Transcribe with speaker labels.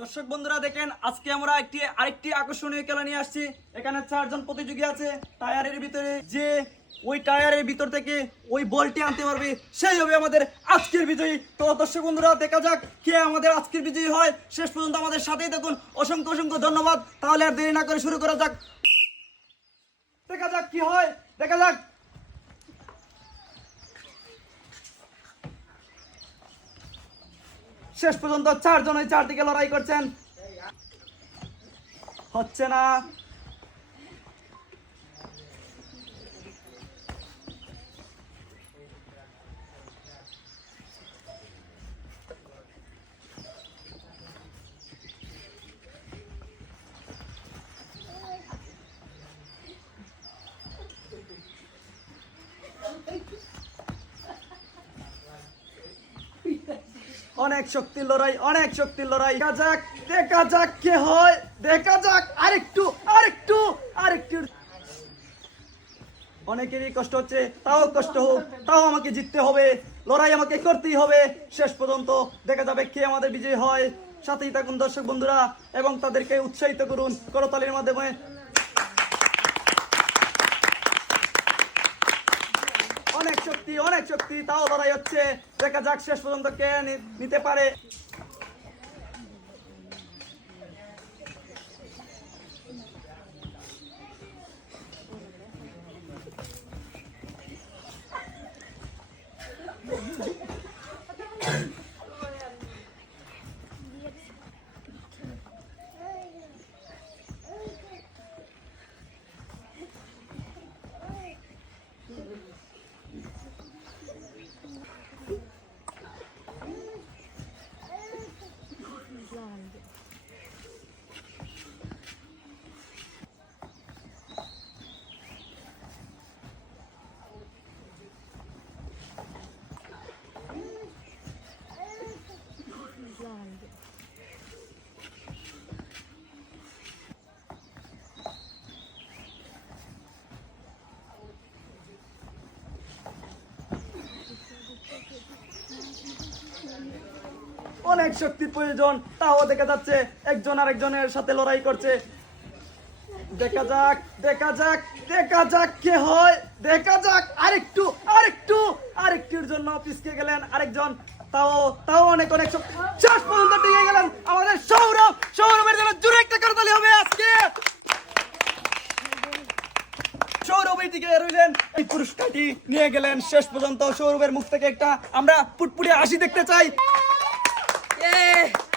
Speaker 1: দর্শক বন্ধুরা, দেখেন আজকে আমরা একটি আরেকটি আকর্ষণীয় খেলা নিয়ে আসছি। এখানে চারজন প্রতিযোগী আছে। টায়ারের ভিতরে যে ওই টায়ারের ভিতর থেকে ওই বলটি আনতে পারবে, সেই হবে আমাদের আজকের বিজয়ী। তো দর্শক বন্ধুরা, দেখা যাক কে আমাদের আজকের বিজয়ী হয়। শেষ পর্যন্ত আমাদের সাথেই দেখুন অসংখ্য অসংখ্য ধন্যবাদ। তাহলে আর দেরি না করে শুরু করা যাক। দেখা যাক কি হয়। দেখা যাক শেষ পর্যন্ত চারজন চারদিকে লড়াই করছেন। হচ্ছে না। অনেক শক্তির লড়াই, অনেক শক্তির লড়াই। দেখা যাক দেখা যাক কে হয়। দেখা যাক, আরেকটু আরেকটু আরেকটু। অনেকেরই কষ্ট হচ্ছে, তাও কষ্ট হোক, তাও আমাকে জিততে হবে। লড়াই আমাকে করতেই হবে। শেষ পর্যন্ত দেখা যাবে কে আমাদের বিজয় হয়। সাথেই থাকুন দর্শক বন্ধুরা, এবং তাদেরকে উৎসাহিত করুন করতালির মাধ্যমে। অনেক শক্তি অনেক শক্তি তাও লড়াই হচ্ছে। দেখা যাক শেষ পর্যন্ত কে নিতে পারে। অনেক শক্তির প্রয়োজন, তাও দেখা যাচ্ছে একজন আরেকজনের সাথে লড়াই করছে। দেখা যাক দেখা যাক দেখা যাক কে হয়। দেখা যাক, আরেকটু আরেকটু, আরেকটুর জন্য পিছকে গেলেন আরেকজন। তাও তাও অনেক অনেক শক্তি সবাই টিকে নিয়ে গেলেন শেষ পর্যন্ত সৌরভের মুখ থেকে একটা। আমরা পুটপুটি আসি দেখতে চাই। ইয়ে!